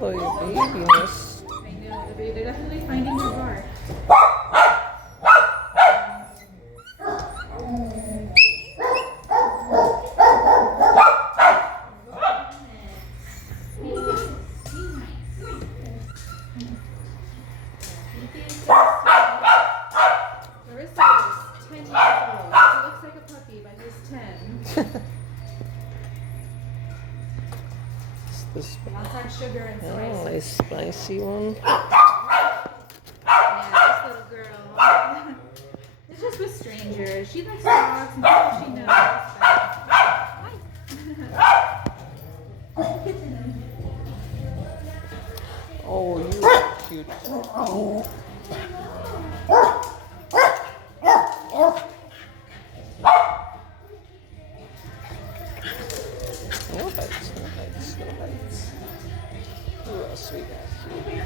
Hello, you babiness. I know, they're definitely finding their bar. Larissa is 10 years old. He looks like a puppy, but he's 10. This Lots of sugar and oh, a spices. spicy one. Yeah, this little girl. It's just with strangers. She likes dogs and people she knows. Hi. Oh, you are cute. Oh. No bites, no bites, no bites. Who else we got here?